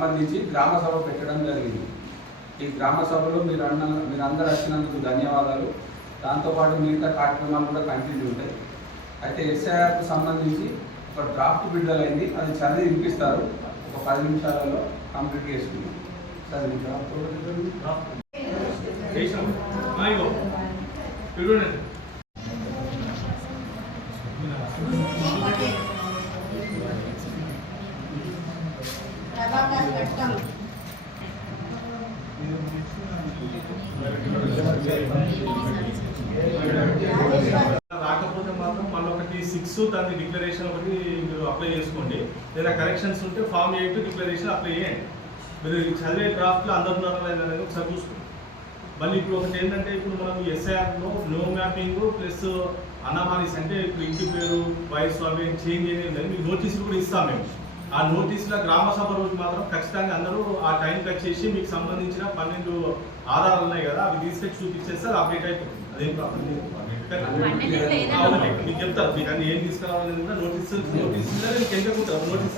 సంబంధించి గ్రామ సభ పెట్టడం జరిగింది. ఈ గ్రామ సభలో మీరందరూ వచ్చినందుకు ధన్యవాదాలు. దాంతోపాటు మిగతా కార్యక్రమాలు కూడా కంటిన్యూ ఉంటాయి. అయితే ఎస్ఐఆర్కు సంబంధించి ఒక డ్రాఫ్ట్ విడుదలైంది, అది చదివి వినిపిస్తారు. ఒక 10 నిమిషాలలో కంప్లీట్ చేసుకున్నాం. రాకపోతే మాత్రం మళ్ళీ ఒకటి 6 దాని డిక్లరేషన్ ఒకటి మీరు అప్లై చేసుకోండి. లేదా కరెక్షన్స్ ఉంటే ఫామ్ 8 డిక్లరేషన్ అప్లై చేయండి. మీరు చదివే డ్రాఫ్ట్లో అందరు ఉన్నారా లేదా అనేది ఒకసారి చూసుకోండి. మళ్ళీ ఇప్పుడు ఒకటి ఏంటంటే, ఇప్పుడు మనం ఎస్ఐఆర్లో నో మ్యాపింగ్ ప్లస్ అనామాలీస్ అంటే ఇప్పుడు ఇంటి పేరు వయసు అవి చేంజ్ అనేది మీకు నోటీసులు కూడా ఇస్తాం మేము. ఆ నోటీసుల గ్రామ సభ రోజు మాత్రం ఖచ్చితంగా అందరూ ఆ టైం కట్ చేసి మీకు సంబంధించిన 12 ఆధారాలు ఉన్నాయి కదా, అవి తీసుకొచ్చి చూపించేస్తే అది అప్డేట్ అయిపోతుంది. అదేం ప్రాబ్లం లేదు. మీకు చెప్తారు, మీకు అన్ని ఏం తీసుకురావాలని కూడా నోటీస్ ఎంచుకుంటారు. నోటీస్